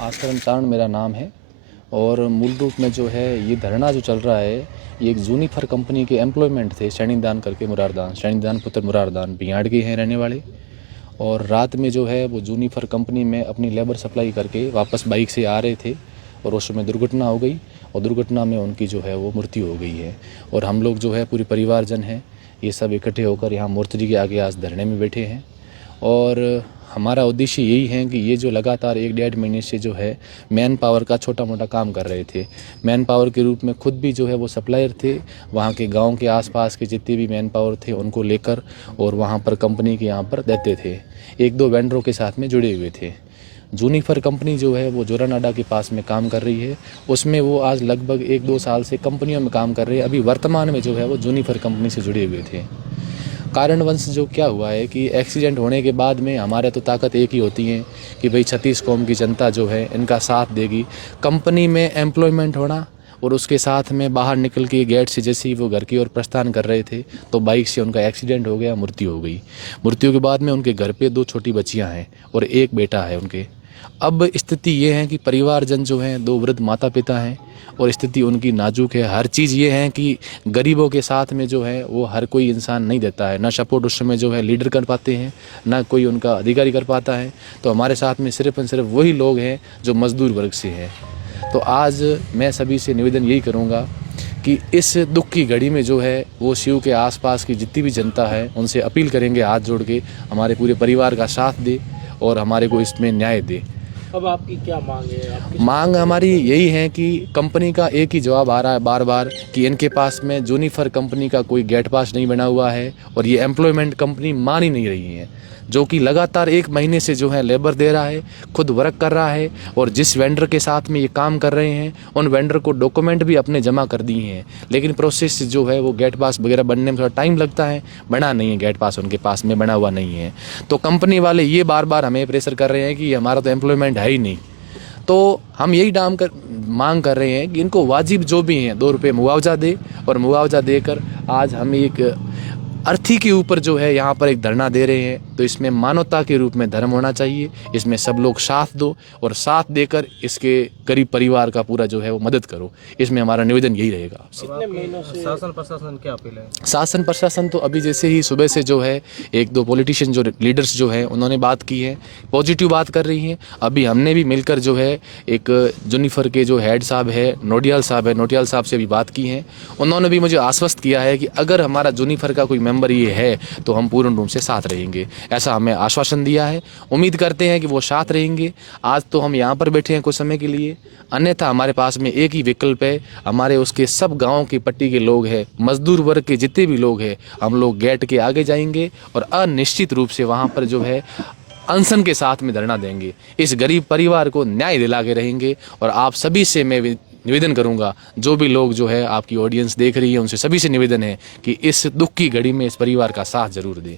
आस्करम चारण मेरा नाम है और मूल रूप में जो है ये धरना जो चल रहा है ये एक जूनिफर कंपनी के एम्प्लॉयमेंट थे। शनिदान करके मुरारदान, शनिदान पुत्र मुरारदान बिहाड़ के हैं रहने वाले। और रात में जो है वो जूनिफर कंपनी में अपनी लेबर सप्लाई करके वापस बाइक से आ रहे थे और उस समय दुर्घटना हो गई और दुर्घटना में उनकी जो है वो मृत्यु हो गई है। और हम लोग जो है पूरे परिवारजन हैं ये सब इकट्ठे होकर यहाँ मूर्ति के आगे आज धरने में बैठे हैं। और हमारा उद्देश्य यही है कि ये जो लगातार 1-1.5 महीने से जो है मैन पावर का छोटा मोटा काम कर रहे थे, मैन पावर के रूप में खुद भी जो है वो सप्लायर थे, वहाँ के गांव के आसपास के जितने भी मैन पावर थे उनको लेकर और वहाँ पर कंपनी के यहाँ पर देते थे। 1-2 वेंडरों के साथ में जुड़े हुए थे। जूनिफर कंपनी जो है वो जोरानाडा के पास में काम कर रही है, उसमें वो आज लगभग 1-2 साल से कंपनियों में काम कर रहे हैं। अभी वर्तमान में जो है वो जूनिफर कंपनी से जुड़े हुए थे। कारणवश जो क्या हुआ है कि एक्सीडेंट होने के बाद में हमारे तो ताकत एक ही होती है कि भाई 36 कौम की जनता जो है इनका साथ देगी। कंपनी में एम्प्लॉयमेंट होना और उसके साथ में बाहर निकल के गेट से जैसे ही वो घर की ओर प्रस्थान कर रहे थे तो बाइक से उनका एक्सीडेंट हो गया, मृत्यु हो गई। मृत्यु के बाद में उनके घर पे 2 छोटी बच्चियां हैं और 1 बेटा है उनके। अब स्थिति ये है कि परिवारजन जो हैं 2 वृद्ध माता पिता हैं और स्थिति उनकी नाजुक है। हर चीज़ ये है कि गरीबों के साथ में जो है वो हर कोई इंसान नहीं देता है, ना सपोर्ट उस समय जो है लीडर कर पाते हैं, ना कोई उनका अधिकारी कर पाता है। तो हमारे साथ में सिर्फ और सिर्फ वही लोग हैं जो मजदूर वर्ग से हैं। तो आज मैं सभी से निवेदन यही करूँगा कि इस दुख की घड़ी में जो है वो शिव के आसपास की जितनी भी जनता है उनसे अपील करेंगे हाथ जोड़ के हमारे पूरे परिवार का साथ दे और हमारे को इसमें न्याय दे। अब आपकी क्या मांग है? मांग हमारी यही है कि कंपनी का एक ही जवाब आ रहा है बार बार कि इनके पास में जूनिफर कंपनी का कोई गेट पास नहीं बना हुआ है और ये एम्प्लॉयमेंट कंपनी मान ही नहीं रही है, जो कि लगातार 1 महीने से जो है लेबर दे रहा है, खुद वर्क कर रहा है और जिस वेंडर के साथ में ये काम कर रहे हैं उन वेंडर को डॉक्यूमेंट भी अपने जमा कर दिए हैं, लेकिन प्रोसेस जो है वो गेट पास वगैरह बनने में थोड़ा टाइम लगता है, बना नहीं है गेट पास, उनके पास में बना हुआ नहीं है। तो कंपनी वाले ये बार बार हमें प्रेशर कर रहे हैं कि हमारा तो एम्प्लॉयमेंट है ही नहीं। तो हम यही मांग कर रहे हैं कि इनको वाजिब जो भी हैं 2 रुपये मुआवजा दे और मुआवजा देकर आज हम एक अर्थी के ऊपर जो है यहाँ पर एक धरना दे रहे हैं। तो इसमें मानवता के रूप में धर्म होना चाहिए, इसमें सब लोग साथ दो और साथ देकर इसके गरीब परिवार का पूरा जो है वो मदद करो। इसमें हमारा निवेदन यही रहेगा। कितने महीनों से शासन प्रशासन क्या अपील है? शासन प्रशासन तो अभी जैसे ही सुबह से जो है 1-2 पॉलिटिशियन जो लीडर्स जो हैं उन्होंने बात की है, पॉजिटिव बात कर रही हैं। अभी हमने भी मिलकर जो है एक जूनिफर के जो हेड साहब है नोटियाल साहब से भी बात की है। उन्होंने भी मुझे आश्वस्त किया है कि अगर हमारा जूनिफर का कोई मेंबर ये है तो हम पूर्ण रूप से साथ रहेंगे, ऐसा हमें आश्वासन दिया है। उम्मीद करते हैं कि वो साथ रहेंगे। आज तो हम यहाँ पर बैठे हैं कुछ समय के लिए, अन्यथा हमारे पास में एक ही विकल्प है, हमारे उसके सब गाँव की पट्टी के लोग हैं, मजदूर वर्ग के जितने भी लोग हैं, हम लोग गेट के आगे जाएंगे और अनिश्चित रूप से वहाँ पर जो है अनशन के साथ में धरना देंगे। इस गरीब परिवार को न्याय दिला के रहेंगे। और आप सभी से मैं निवेदन करूंगा, जो भी लोग जो है आपकी ऑडियंस देख रही है उनसे सभी से निवेदन है कि इस दुख की घड़ी में इस परिवार का साथ जरूर दें।